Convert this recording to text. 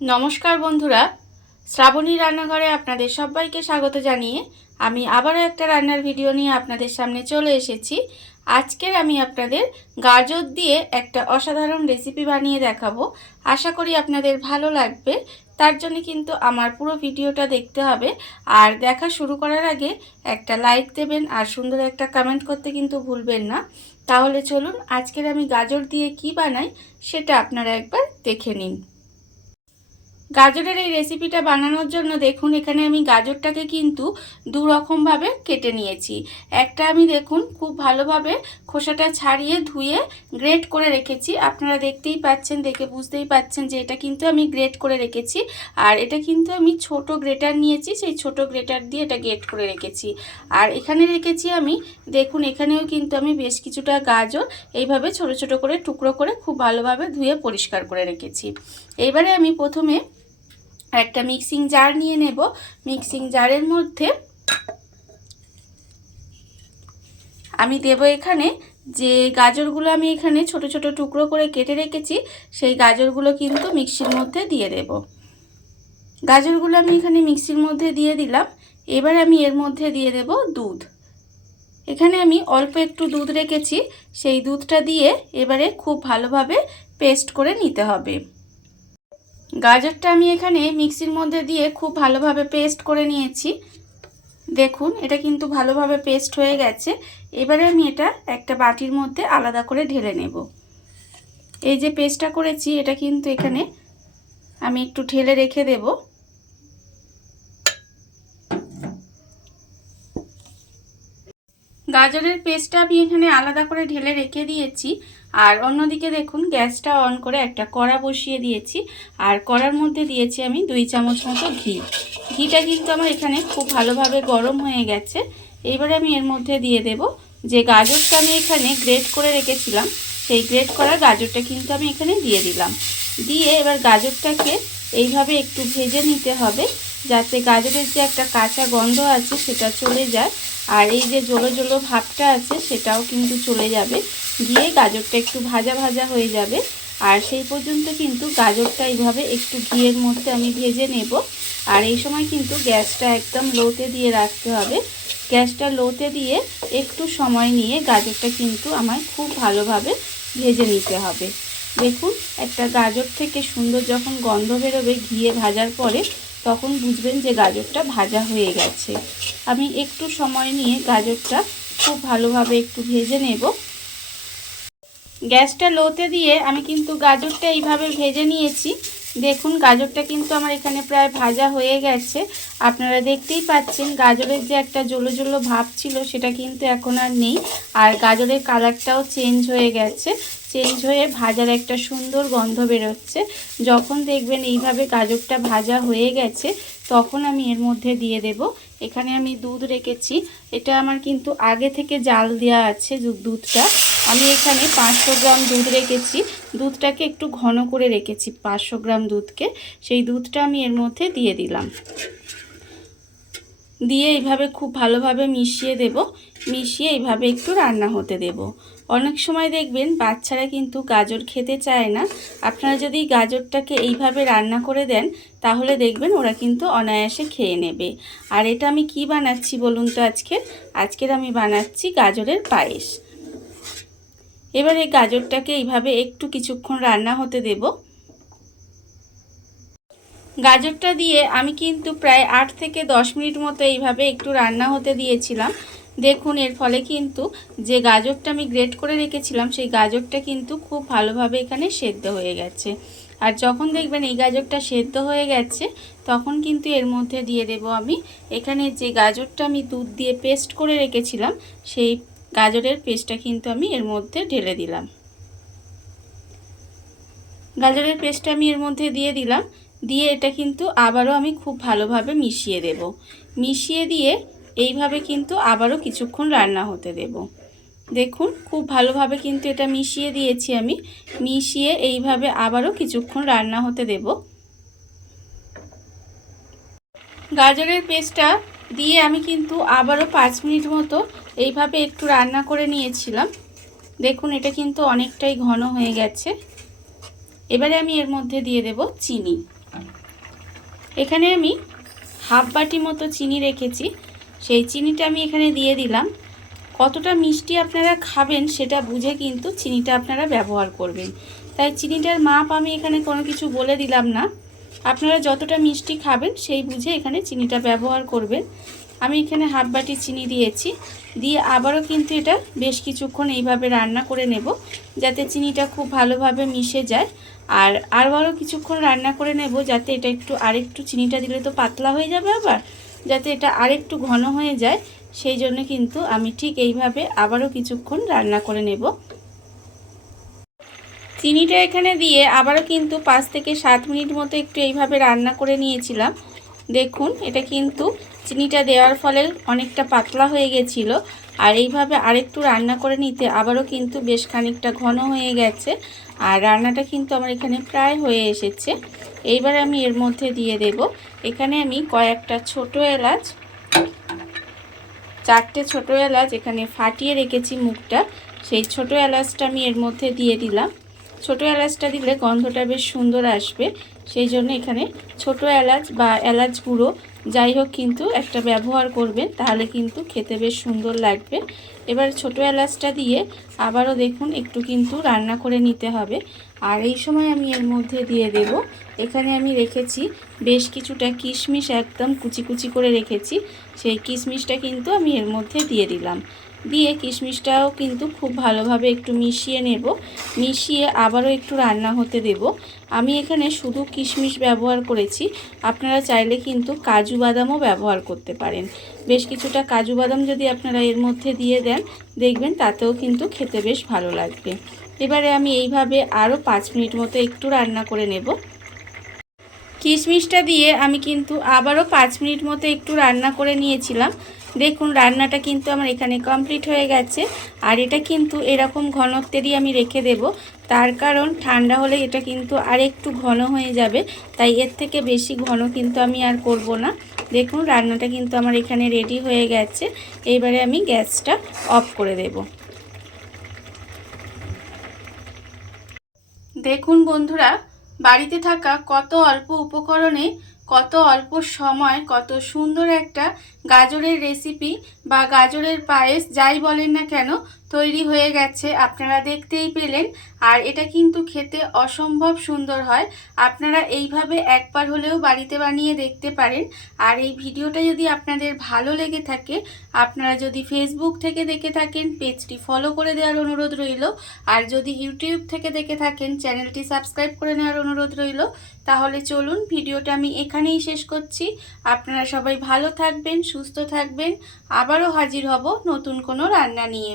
নমস্কার বন্ধুরা, শ্রাবণী রান্নাঘরে আপনাদের সবাইকে স্বাগত জানিয়ে আমি আবারও একটা রান্নার ভিডিও নিয়ে আপনাদের সামনে চলে এসেছি। আজকের আমি আপনাদের গাজর দিয়ে একটা অসাধারণ রেসিপি বানিয়ে দেখাবো। আশা করি আপনাদের ভালো লাগবে। তার জন্য কিন্তু আমার পুরো ভিডিওটা দেখতে হবে। আর দেখা শুরু করার আগে একটা লাইক দেবেন আর সুন্দর একটা কমেন্ট করতে কিন্তু ভুলবেন না। তাহলে চলুন আজকের আমি গাজর দিয়ে কি বানাই সেটা আপনারা একবার দেখে নিন। গাজরের এই রেসিপিটা বানানোর জন্য দেখুন এখানে আমি গাজরটাকে কিন্তু দু রকমভাবে কেটে নিয়েছি। একটা আমি দেখুন খুব ভালোভাবে খোসাটা ছাড়িয়ে ধুয়ে গ্রেট করে রেখেছি। আপনারা দেখতেই পাচ্ছেন, দেখে বুঝতেই পাচ্ছেন যে এটা কিন্তু আমি গ্রেট করে রেখেছি। আর এটা কিন্তু আমি ছোট গ্রেটার নিয়েছি, সেই ছোট গ্রেটার দিয়ে এটা গ্রেট করে রেখেছি। আর এখানে রেখেছি আমি দেখুন এখানেও কিন্তু আমি বেশ কিছুটা গাজর এইভাবে ছোট ছোট করে টুকরো করে খুব ভালোভাবে ধুয়ে পরিষ্কার করে রেখেছি। এবারে আমি প্রথমে একটা মিক্সিং জার নিয়ে নেব। মিক্সিং জারের মধ্যে আমি দেব এখানে যে গাজরগুলো আমি এখানে ছোট ছোট টুকরো করে কেটে রেখেছি, সেই গাজরগুলো কিন্তু মিক্সির মধ্যে দিয়ে দেব। গাজরগুলো আমি এখানে মিক্সির মধ্যে দিয়ে দিলাম। এবার আমি এর মধ্যে দিয়ে দেব দুধ। এখানে আমি অল্প একটু দুধ রেখেছি, সেই দুধটা দিয়ে এবারে খুব ভালোভাবে পেস্ট করে নিতে হবে। গাজরটা আমি এখানে মিক্সির মধ্যে দিয়ে খুব ভালোভাবে পেস্ট করে নিয়েছি। দেখুন এটা কিন্তু ভালোভাবে পেস্ট হয়ে গেছে। এবারে আমি এটা একটা বাটির মধ্যে আলাদা করে ঢেলে নেব। এই যে পেস্টটা করেছি এটা কিন্তু এখানে আমি একটু ঢেলে রেখে দেব। গাজরের পেস্টটা আমি এখানে আলাদা করে ঢেলে রেখে দিয়েছি। আর অন্যদিকে দেখুন গ্যাসটা অন করে একটা কড়া বসিয়ে দিয়েছি। আর কড়ার মধ্যে দিয়েছি আমি 2 চামচ মতো ঘি। ঘিটা কিন্তু আমার এখানে খুব ভালোভাবে গরম হয়ে গেছে। এবারে আমি এর মধ্যে দিয়ে দেব যে গাজরটা আমি এখানে গ্রেট করে রেখেছিলাম, সেই গ্রেট করা গাজরটা কিন্তু আমি এখানে দিয়ে দিলাম। দিয়ে এবার গাজরটাকে এইভাবে একটু ভেজে নিতে হবে, যাতে গাজরের যে একটা কাঁচা গন্ধ আছে সেটা চলে যায়। আর এই যে জলো জলো ভাবটা আছে সেটাও কিন্তু চলে যাবে, গিয়ে গাজরটা একটু ভাজা ভাজা হয়ে যাবে। আর সেই পর্যন্ত কিন্তু গাজরটা এইভাবে একটু ঘিয়ের মধ্যে আমি ভেজে নেব। আর এই সময় কিন্তু গ্যাসটা একদম লোতে দিয়ে রাখতে হবে। গ্যাসটা লোতে দিয়ে একটু সময় নিয়ে গাজরটা কিন্তু আমায় খুব ভালোভাবে ভেজে নিতে হবে। দেখুন একটা গাজর থেকে সুন্দর যখন গন্ধ বেরোবে ঘিয়ে ভাজার পরে, তখন বুঝবেন যে গাজরটা ভাজা হয়ে গেছে। আমি একটু সময় নিয়ে গাজরটা খুব ভালোভাবে একটু ভেজে নেব। গ্যাসটা লোতে দিয়ে আমি কিন্তু গাজরটা এইভাবে ভেজে নিয়েছি। দেখুন গাজরটা কিন্তু আমার এখানে প্রায় ভাজা হয়ে গেছে। আপনারা দেখতেই পাচ্ছেন গাজরের যে একটা জলো জলো ভাব ছিল সেটা কিন্তু এখন আর নেই। আর গাজরের কালারটাও চেঞ্জ হয়ে গেছে, চেঞ্জ হয়ে ভাজার একটা সুন্দর গন্ধ বেরোচ্ছে। যখন দেখবেন এইভাবে গাজরটা ভাজা হয়ে গেছে তখন আমি এর মধ্যে দিয়ে দেব এখানে আমি দুধ রেখেছি। এটা আমার কিন্তু আগে থেকে জাল দেওয়া আছে দুধটা। আমি এখানে 500 গ্রাম দুধ রেখেছি। দুধটাকে একটু ঘন করে রেখেছি 500 গ্রাম দুধকে। সেই দুধটা আমি এর মধ্যে দিয়ে দিলাম। দিয়ে এইভাবে খুব ভালোভাবে মিশিয়ে দেব। মিশিয়ে এইভাবে একটু রান্না হতে দেব। অনেক সময় দেখবেন বাচ্চারা কিন্তু গাজর খেতে চায় না। আপনারা যদি গাজরটাকে এইভাবে রান্না করে দেন তাহলে দেখবেন ওরা কিন্তু অনায়াসে খেয়ে নেবে। আর এটা আমি কি বানাচ্ছি বলুন তো আজকের আমি বানাচ্ছি গাজরের পায়েস। এবার এই গাজরটাকে এইভাবে একটু কিছুক্ষণ রান্না হতে দেব। গাজরটা দিয়ে আমি কিন্তু প্রায় 8 থেকে 10 মিনিট মতো এইভাবে একটু রান্না হতে দিয়েছিলাম। দেখুন এর ফলে কিন্তু যে গাজরটা আমি গ্রেট করে রেখেছিলাম সেই গাজরটা কিন্তু খুব ভালোভাবে এখানে সেদ্ধ হয়ে গেছে। আর যখন দেখবেন এই গাজরটা সেদ্ধ হয়ে গেছে তখন কিন্তু এর মধ্যে দিয়ে দেব আমি এখানে যে গাজরটা আমি দুধ দিয়ে পেস্ট করে রেখেছিলাম, সেই গাজরের পেস্টটা কিন্তু আমি এর মধ্যে ঢেলে দিলাম। গাজরের পেস্টটা আমি এর মধ্যে দিয়ে দিলাম। দিয়ে এটা কিন্তু আবারও আমি খুব ভালোভাবে মিশিয়ে দেব। মিশিয়ে দিয়ে এইভাবে কিন্তু আবারও কিছুক্ষণ রান্না হতে দেব। দেখুন খুব ভালোভাবে কিন্তু এটা মিশিয়ে দিয়েছি আমি। মিশিয়ে এইভাবে আবারও কিছুক্ষণ রান্না হতে দেব। গাজরের পেস্টটা দিয়ে আমি কিন্তু আবারও 5 মিনিট মতো এইভাবে একটু রান্না করে নিয়েছিলাম। দেখুন এটা কিন্তু অনেকটাই ঘন হয়ে গেছে। এবারে আমি এর মধ্যে দিয়ে দেব চিনি। এখানে আমি হাফ বাটি মতো চিনি রেখেছি, সেই চিনিটা আমি এখানে দিয়ে দিলাম। কতটা মিষ্টি আপনারা খাবেন সেটা বুঝে কিন্তু চিনিটা আপনারা ব্যবহার করবেন। তাই চিনিটার মাপ আমি এখানে কোনো কিছু বলে দিলাম না, আপনারা যতটা মিষ্টি খাবেন সেই বুঝে এখানে চিনিটা ব্যবহার করবেন। আমি এখানে হাফ বাটি চিনি দিয়েছি, দিয়ে আবারও কিন্তু এটা বেশ কিছুক্ষণ এইভাবে রান্না করে নেব, যাতে চিনিটা খুব ভালোভাবে মিশে যায়। আর আবারও কিছুক্ষণ রান্না করে নেব, যাতে এটা আরেকটু চিনিটা দিলে তো পাতলা হয়ে যাবে, আবার যাতে এটা আরেকটু ঘন হয়ে যায়, সেই জন্য কিন্তু আমি ঠিক এইভাবে আবারও কিছুক্ষণ রান্না করে নেব। চিনিটা এখানে দিয়ে আবারও কিন্তু 5 থেকে 7 মিনিট মতো একটু এইভাবে রান্না করে নিয়েছিলাম। দেখুন এটা কিন্তু চিনিটা দেওয়ার ফলে অনেকটা পাতলা হয়ে গেছিলো, আর এইভাবে আরেকটু রান্না করে নিতে আবারও কিন্তু বেশ খানিকটা ঘন হয়ে গেছে। আর রান্নাটা কিন্তু আমার এখানে প্রায় হয়ে এসেছে। এইবার আমি এর মধ্যে দিয়ে দেব, এখানে আমি কয়েকটা ছোট এলাচ, 4টে ছোট এলাচ এখানে ফাটিয়ে রেখেছি মুখটা, সেই ছোট এলাচটা আমি এর মধ্যে দিয়ে দিলাম। ছোট এলাচটা দিলে গন্ধটা বেশ সুন্দর আসবে, সেই জন্য এখানে ছোট এলাচ বা এলাচ গুঁড়ো যাই হোক কিন্তু একটা ব্যবহার করবেন, তাহলে কিন্তু খেতে বেশ সুন্দর লাগবে। এবার ছোট এলাচটা দিয়ে আবারও দেখুন একটু কিন্তু রান্না করে নিতে হবে। আর এই সময় আমি এর মধ্যে দিয়ে দেব, এখানে আমি রেখেছি বেশ কিছুটা কিশমিশ, একদম কুচি কুচি করে রেখেছি, সেই কিশমিশটা কিন্তু আমি এর মধ্যে দিয়ে দিলাম। দিয়ে কিশমিশটাও কিন্তু খুব ভালোভাবে একটু মিশিয়ে নেব, মিশিয়ে আবারও একটু রান্না হতে দেব। আমি এখানে শুধু কিশমিশ ব্যবহার করেছি, আপনারা চাইলে কিন্তু কাজু বাদামও ব্যবহার করতে পারেন। বেশ কিছুটা কাজু বাদাম যদি আপনারা এর মধ্যে দিয়ে দেন, দেখবেন তাতেও কিন্তু খেতে বেশ ভালো লাগবে। এবারে আমি এইভাবে আরও 5 মিনিট মতো একটু রান্না করে নেব। কিশমিশটা দিয়ে আমি কিন্তু আবারও 5 মিনিট মতো একটু রান্না করে নিয়েছিলাম। দেখুন রান্নাটা কিন্তু আমার এখানে কমপ্লিট হয়ে গেছে। আর এটা কিন্তু এরকম ঘনত্বেরই আমি রেখে দেব, তার কারণ ঠান্ডা হলে এটা কিন্তু আর একটু ঘন হয়ে যাবে, তাই এর থেকে বেশি ঘন কিন্তু আমি আর করব না। দেখুন রান্নাটা কিন্তু আমার এখানে রেডি হয়ে গেছে। এইবারে আমি গ্যাসটা অফ করে দেব। দেখুন বন্ধুরা, বাড়িতে থাকা কত অল্প উপকরণে, কত অল্প সময়, কত সুন্দর একটা গাজরের রেসিপি বা গাজরের পায়েস যাই বলেন না কেন তৈরি হয়ে গেছে, আপনারা দেখতেই পেলেন। আর এটা কিন্তু খেতে অসম্ভব সুন্দর হয়। আপনারা এইভাবে একবার হলেও বাড়িতে বানিয়ে দেখতে পারেন। আর এই ভিডিওটা যদি আপনাদের ভালো লেগে থাকে, আপনারা যদি ফেসবুক থেকে দেখে থাকেন পেজটি ফলো করে দেওয়ার অনুরোধ রইল, আর যদি ইউটিউব থেকে দেখে থাকেন চ্যানেলটি সাবস্ক্রাইব করে নেওয়ার অনুরোধ রইল। তাহলে চলুন ভিডিওটা আমি এখানেই শেষ করছি। আপনারা সবাই ভালো থাকবেন, সুস্থ থাকবেন। আবারও হাজির হব নতুন কোনো রান্না নিয়ে।